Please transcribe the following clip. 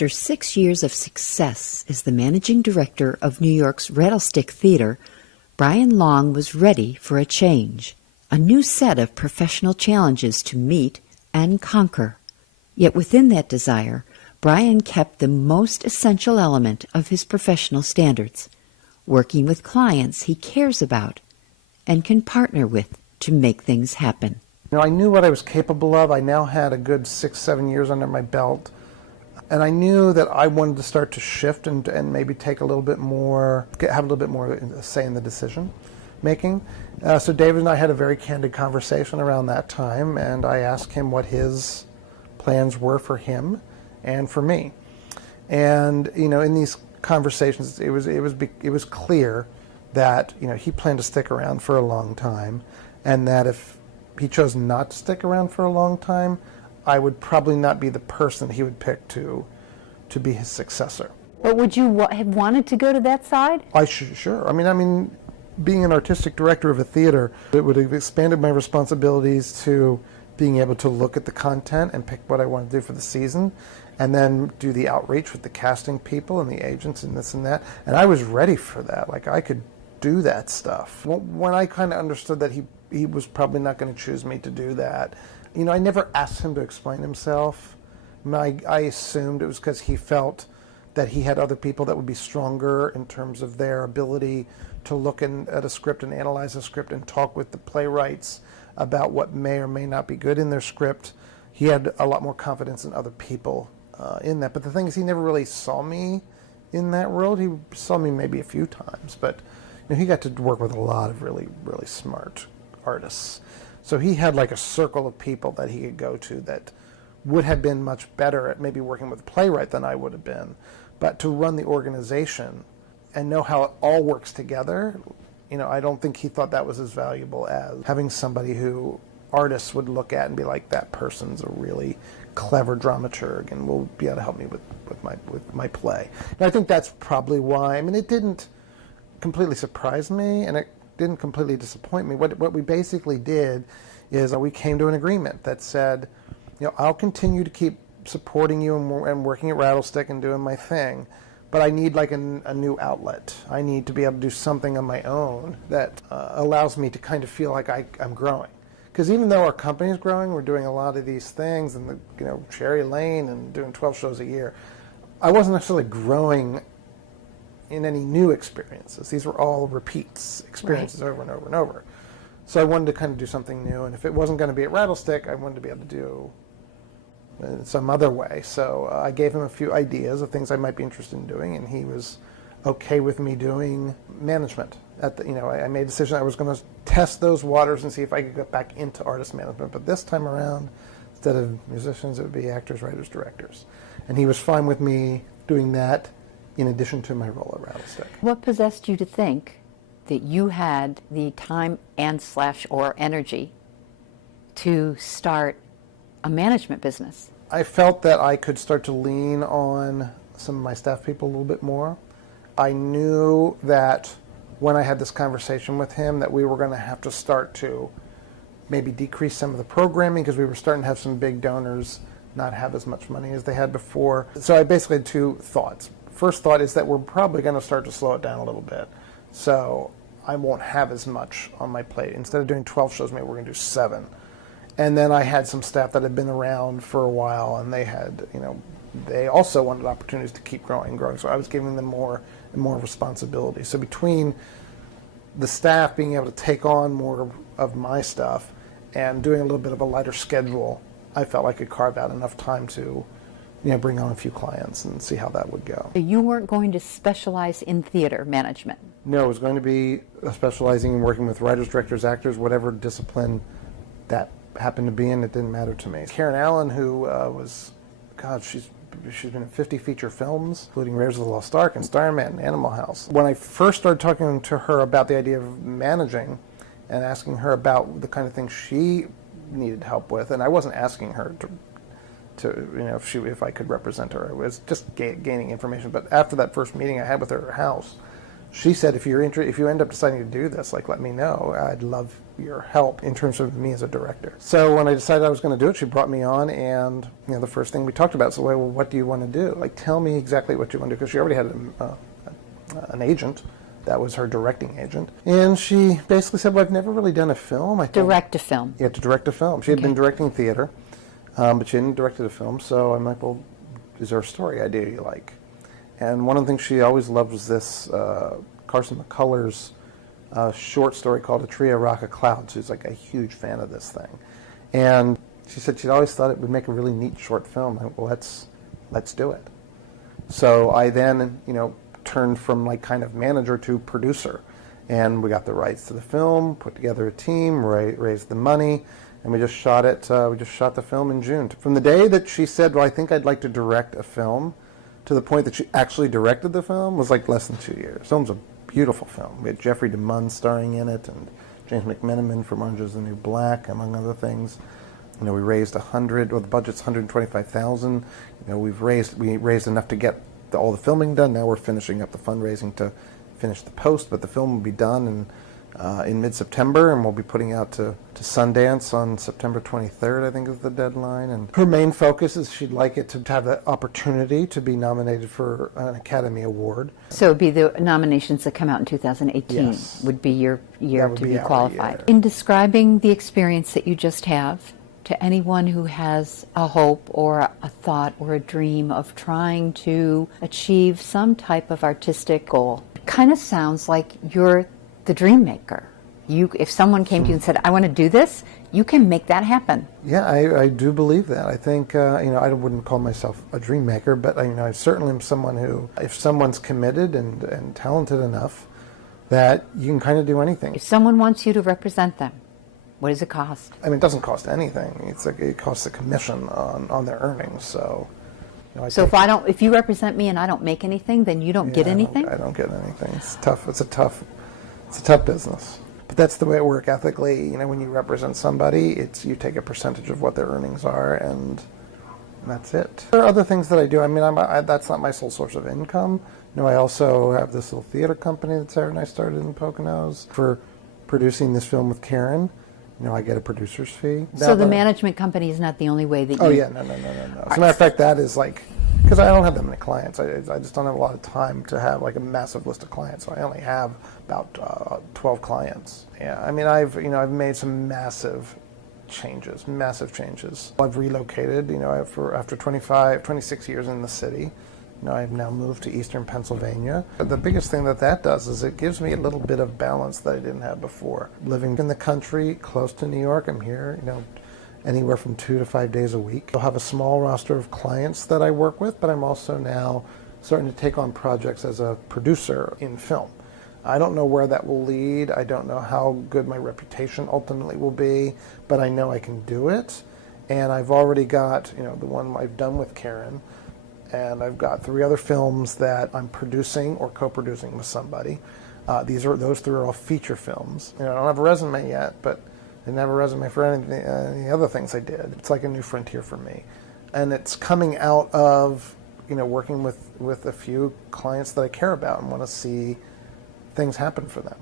After 6 years of success as the managing director of New York's Rattlestick Theater, Brian Long was ready for a change, a new set of professional challenges to meet and conquer. Yet within that desire, Brian kept the most essential element of his professional standards, working with clients he cares about and can partner with to make things happen. I knew what I was capable of. I now had a good 6-7 years under my belt. And I knew that I wanted to start to shift and maybe take a little bit more, have a little bit more say in the decision making. So David and I had a very candid conversation around that time, and I asked him what his plans were for him and for me. And in these conversations, it was clear that he planned to stick around for a long time, and that if he chose not to stick around for a long time, I would probably not be the person he would pick to be his successor. But would you have wanted to go to that side? Sure. I mean, being an artistic director of a theater, it would have expanded my responsibilities to being able to look at the content and pick what I want to do for the season, and then do the outreach with the casting people and the agents and this and that. And I was ready for that. Like, I could do that stuff. When I kind of understood that he was probably not going to choose me to do that, I never asked him to explain himself. I assumed it was because he felt that he had other people that would be stronger in terms of their ability to look at a script and analyze a script and talk with the playwrights about what may or may not be good in their script. He had a lot more confidence in other people in that. But the thing is, he never really saw me in that role. He saw me maybe a few times, but he got to work with a lot of really, really smart artists. So he had like a circle of people that he could go to that would have been much better at maybe working with a playwright than I would have been. But to run the organization and know how it all works together, I don't think he thought that was as valuable as having somebody who artists would look at and be like, that person's a really clever dramaturg and will be able to help me with my play. And I think that's probably why. I mean, it didn't completely surprise me, and it didn't completely disappoint me. What we basically did is we came to an agreement that said, I'll continue to keep supporting you and working at Rattlestick and doing my thing, but I need like a new outlet. I need to be able to do something on my own that allows me to kind of feel like I'm growing. Because even though our company is growing, we're doing a lot of these things, and Cherry Lane and doing 12 shows a year, I wasn't necessarily growing in any new experiences. These were all repeats, experiences over and over and over. So I wanted to kind of do something new, and if it wasn't going to be at Rattlestick, I wanted to be able to do it some other way. So I gave him a few ideas of things I might be interested in doing, and he was okay with me doing management. I made a decision I was going to test those waters and see if I could get back into artist management. But this time around, instead of musicians, it would be actors, writers, directors. And he was fine with me doing that in addition to my role at Rattlestick. What possessed you to think that you had the time or energy to start a management business? I felt that I could start to lean on some of my staff people a little bit more. I knew that when I had this conversation with him that we were going to have to start to maybe decrease some of the programming because we were starting to have some big donors not have as much money as they had before. So I basically had two thoughts. First thought is that we're probably going to start to slow it down a little bit. So I won't have as much on my plate. Instead of doing 12 shows, maybe we're going to do 7. And then I had some staff that had been around for a while, and they had, they also wanted opportunities to keep growing and growing. So I was giving them more and more responsibility. So between the staff being able to take on more of my stuff and doing a little bit of a lighter schedule, I felt like I could carve out enough time to bring on a few clients and see how that would go. You weren't going to specialize in theater management? No, it was going to be specializing in working with writers, directors, actors, whatever discipline that happened to be in. It didn't matter to me. Karen Allen, who she's been in 50 feature films, including Raiders of the Lost Ark and Starman and Animal House. When I first started talking to her about the idea of managing and asking her about the kind of things she needed help with, and I wasn't asking her to if I could represent her. I was just gaining information. But after that first meeting I had with her at her house, she said, if you end up deciding to do this, like, let me know. I'd love your help in terms of me as a director. So when I decided I was going to do it, she brought me on, and the first thing we talked about is, well, what do you want to do? Like, tell me exactly what you want to do, because she already had an agent. That was her directing agent. And she basically said, well, I've never really done a film. Direct a film. Yeah, to direct a film. She had been directing theater, but she hadn't directed a film. So I'm like, well, is there a story idea you like? And one of the things she always loved was this Carson McCullers short story called A Tree, a Rock, a Cloud. She's like a huge fan of this thing. And she said she'd always thought it would make a really neat short film. I went, well, let's do it. So I then, turned from like kind of manager to producer, and we got the rights to the film, put together a team, raised the money, and we just shot it. We just shot the film in June. From the day that she said, well, I think I'd like to direct a film, to the point that she actually directed the film was like less than 2 years. The film's a beautiful film. We had Jeffrey DeMunn starring in it, and James McMenamin from Orange is the New Black, among other things. We raised the budget's $125,000. We raised enough to get all the filming done. Now we're finishing up the fundraising to finish the post, but the film will be done in mid-September, and we'll be putting out to Sundance on September 23rd, I think is the deadline. And her main focus is she'd like it to have the opportunity to be nominated for an Academy Award. So it would be the nominations that come out in 2018 Yes. would be your year That would to be be our qualified. year. In describing the experience that you just have, to anyone who has a hope or a thought or a dream of trying to achieve some type of artistic goal, it kind of sounds like you're the dream maker. If someone came to you and said, I want to do this, you can make that happen. Yeah, I do believe that. I think, I wouldn't call myself a dream maker, but I certainly am someone who, if someone's committed and talented enough, that you can kind of do anything. If someone wants you to represent them, what does it cost? It doesn't cost anything. It's like it costs a commission on their earnings. So, So if you represent me and I don't make anything, then you don't get anything? I don't get anything. It's tough. It's a tough business. But that's the way it works ethically. When you represent somebody, you take a percentage of what their earnings are, and that's it. There are other things that I do. That's not my sole source of income. I also have this little theater company that Sarah and I started in Poconos for producing this film with Karen. I get a producer's fee. So the management company is not the only way that you... Oh, yeah, no. As a matter of fact, that is like, because I don't have that many clients. I just don't have a lot of time to have like a massive list of clients. So I only have about 12 clients. Yeah, I've made some massive changes. I've relocated, after 26 years in the city. I've now moved to eastern Pennsylvania. The biggest thing that does is it gives me a little bit of balance that I didn't have before. Living in the country, close to New York, I'm here, anywhere from 2 to 5 days a week. I'll have a small roster of clients that I work with, but I'm also now starting to take on projects as a producer in film. I don't know where that will lead. I don't know how good my reputation ultimately will be, but I know I can do it. And I've already got, the one I've done with Karen, and I've got 3 other films that I'm producing or co-producing with somebody. Those 3 are all feature films. I don't have a resume yet, but I didn't have a resume for any other things I did. It's like a new frontier for me, and it's coming out of working with a few clients that I care about and want to see things happen for them.